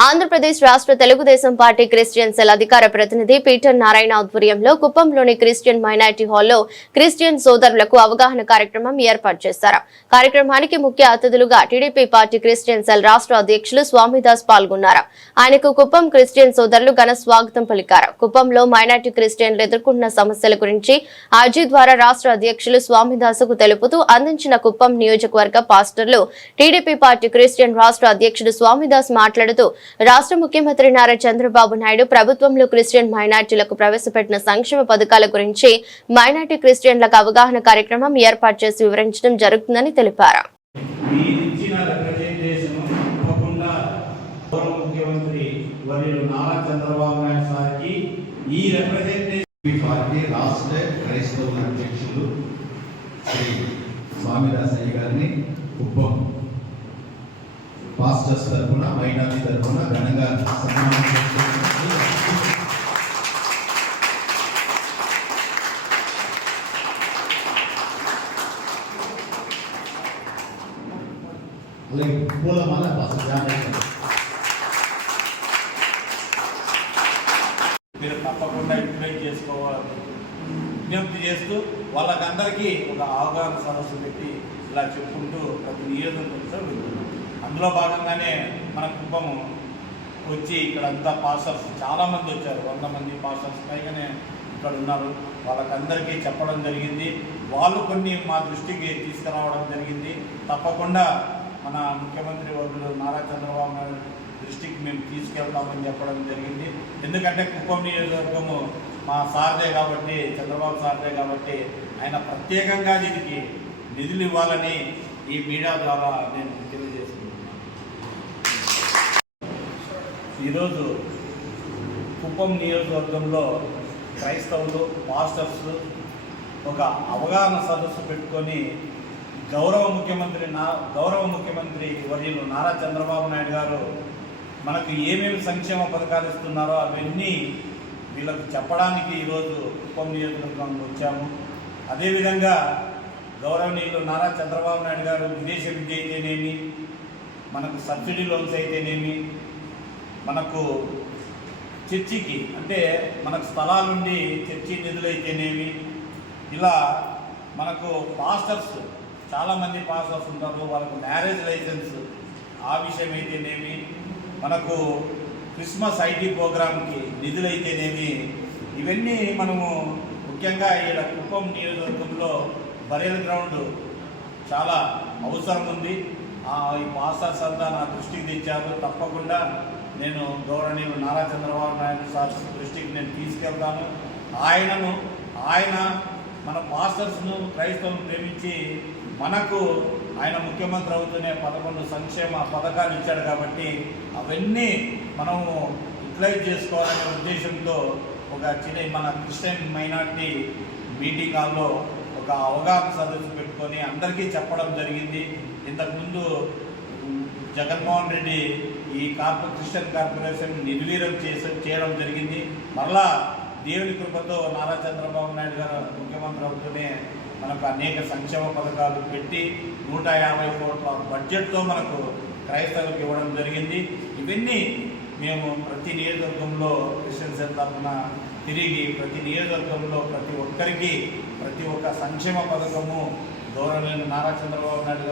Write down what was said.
ఆంధ్రప్రదేశ్ రాష్ట్ర Telugu Desam party Christian cell అధికార ప్రతినిధి పీటర్ నారాయణ ఆధ్వర్యంలో కుప్పంలోని క్రిస్టియన్ మైనార్టీ హాల్లో క్రిస్టియన్ సోదరులకు అవగాహన కార్యక్రమం ఏర్పాటు చేశారు. కార్యక్రమానికి ముఖ్య అతిథులుగా టీడీపీ పార్టీ క్రిస్టియన్ సెల్ రాష్ట్ర అధ్యక్షులు స్వామిదాస్ పాల్గొన్నారు. ఆయనకు కుప్పం క్రిస్టియన్ సోదరులు ఘన స్వాగతం పలికారు. కుప్పంలో మైనార్టీ క్రిస్టియన్లు ఎదుర్కొంటున్న సమస్యల గురించి ఆర్జీ ద్వారా రాష్ట్ర అధ్యక్షులు స్వామిదాసుకు తెలుపుతూ అందించిన కుప్పం నియోజకవర్గ పాస్టర్లు టీడీపీ పార్టీ క్రిస్టియన్ రాష్ట్ర అధ్యక్షుడు స్వామిదాస్ మాట్లాడుతూ రాష్ట్ర ముఖ్యమంత్రి నారా చంద్రబాబు నాయుడు ప్రభుత్వంలో క్రిస్టియన్ మైనార్టీలకు ప్రవేశపెట్టిన సంక్షేమ పథకాల గురించి మైనార్టీ క్రిస్టియన్లకు అవగాహన కార్యక్రమం ఏర్పాటు చేసి వివరించడం జరుగుతుందని తెలిపారు. స్వామి రాసయ్య గారిని కుప్పం పాస్టర్స్ తరఫున మైనార్టీ తరఫున ఘనంగా సన్మానం అలాగే పూలమాల మీరు తప్పకుండా ఇంప్లిమెంట్ చేసుకోవాలి. విజ్ఞప్తి చేస్తూ వాళ్ళకందరికీ ఒక అవగాహన సదస్సు పెట్టి ఇలా చెప్పుకుంటూ ప్రతి నియోజకవర్గంలో వెళ్తున్నాం అందులో భాగంగానే మన కుప్పము వచ్చి ఇక్కడ అంతా పాస్టర్స్ చాలామంది వచ్చారు వంద మంది పాస్టర్స్ పైగానే ఇక్కడ ఉన్నారు. వాళ్ళకందరికీ చెప్పడం జరిగింది. వాళ్ళు కొన్ని మా దృష్టికి తీసుకురావడం జరిగింది. తప్పకుండా మన ముఖ్యమంత్రి వర్గులు నారా చంద్రబాబు నాయుడు దృష్టికి మేము తీసుకెళ్తామని చెప్పడం జరిగింది. ఎందుకంటే కుప్పం నియోజకవర్గము మా సార్దే కాబట్టి చంద్రబాబు సార్దే కాబట్టి ఆయన ప్రత్యేకంగా దీనికి నిధులు ఇవ్వాలని ఈ మీడియా ద్వారా నేను ఈరోజు కుప్పం నియోజకవర్గంలో క్రైస్తవులు మాస్టర్స్ ఒక అవగాహన సదస్సు పెట్టుకొని గౌరవ ముఖ్యమంత్రి నా గౌరవ ముఖ్యమంత్రి వర్యులు నారా చంద్రబాబు నాయుడు గారు మనకు ఏమేమి సంక్షేమ పథకాలు ఇస్తున్నారో అవన్నీ వీళ్ళకు చెప్పడానికి ఈరోజు కుప్పం నియోజకవర్గంలో వచ్చాము. అదేవిధంగా గౌరవనీయులు నారా చంద్రబాబు నాయుడు గారు విదేశ విద్య అయితేనేమి మనకు సబ్సిడీ లోన్స్ అయితేనేమి మనకు చర్చికి అంటే మనకు స్థలాలుండి చర్చి నిధులైతేనేమి? ఇలా మనకు పాస్టర్స్ చాలామంది పాస్టర్స్ ఉంటారు వాళ్ళకు మ్యారేజ్ లైసెన్స్ ఆ విషయం అయితేనేమి మనకు క్రిస్మస్ ఐటీ ప్రోగ్రామ్కి నిధులైతేనేమి? ఇవన్నీ మనము ముఖ్యంగా ఇక్కడ కుప్పం నియోజకవర్గంలో బరేల్ గ్రౌండ్ చాలా అవసరం ఉంది ఆ ఈ పాస్టర్స్ అంతా నా దృష్టికి తెచ్చారు. తప్పకుండా నేను గౌరవనీయులు నారా చంద్రబాబు నాయుడు సార్ దృష్టికి నేను తీసుకెళ్తాను. ఆయనను ఆయన మన మాస్టర్స్ను క్రైస్తవులను ప్రేమించి మనకు ఆయన ముఖ్యమంత్రి అవుతూనే పదకొండు సంక్షేమ పథకాలు ఇచ్చాడు కాబట్టి అవన్నీ మనము యూటిలైజ్ చేసుకోవాలనే ఉద్దేశంతో ఒక చిన్న మన క్రిస్టియన్ మైనార్టీ మీటింగ్ హాల్లో ఒక అవగాహన సదస్సు పెట్టుకొని అందరికీ చెప్పడం జరిగింది. ఇంతకుముందు జగన్మోహన్ రెడ్డి ఈ కార్పొ క్రిస్టియన్ కార్పొరేషన్ నిర్వీర్యం చేసే చేయడం జరిగింది. మరలా దేవుని కృపతో నారా చంద్రబాబు నాయుడు గారు ముఖ్యమంత్రి అవుతూనే మనకు అనేక సంక్షేమ పథకాలు పెట్టి నూట యాభై కోట్ల బడ్జెట్తో మనకు క్రైస్తవులకు ఇవ్వడం జరిగింది. ఇవన్నీ మేము ప్రతి నియోజకవర్గంలో క్రిస్టియన్ సెల్ తరఫున తిరిగి ప్రతి నియోజకవర్గంలో ప్రతి ఒక్కరికి ప్రతి ఒక్క సంక్షేమ పథకము గౌరవనీయులు నారా చంద్రబాబు నాయుడు గారు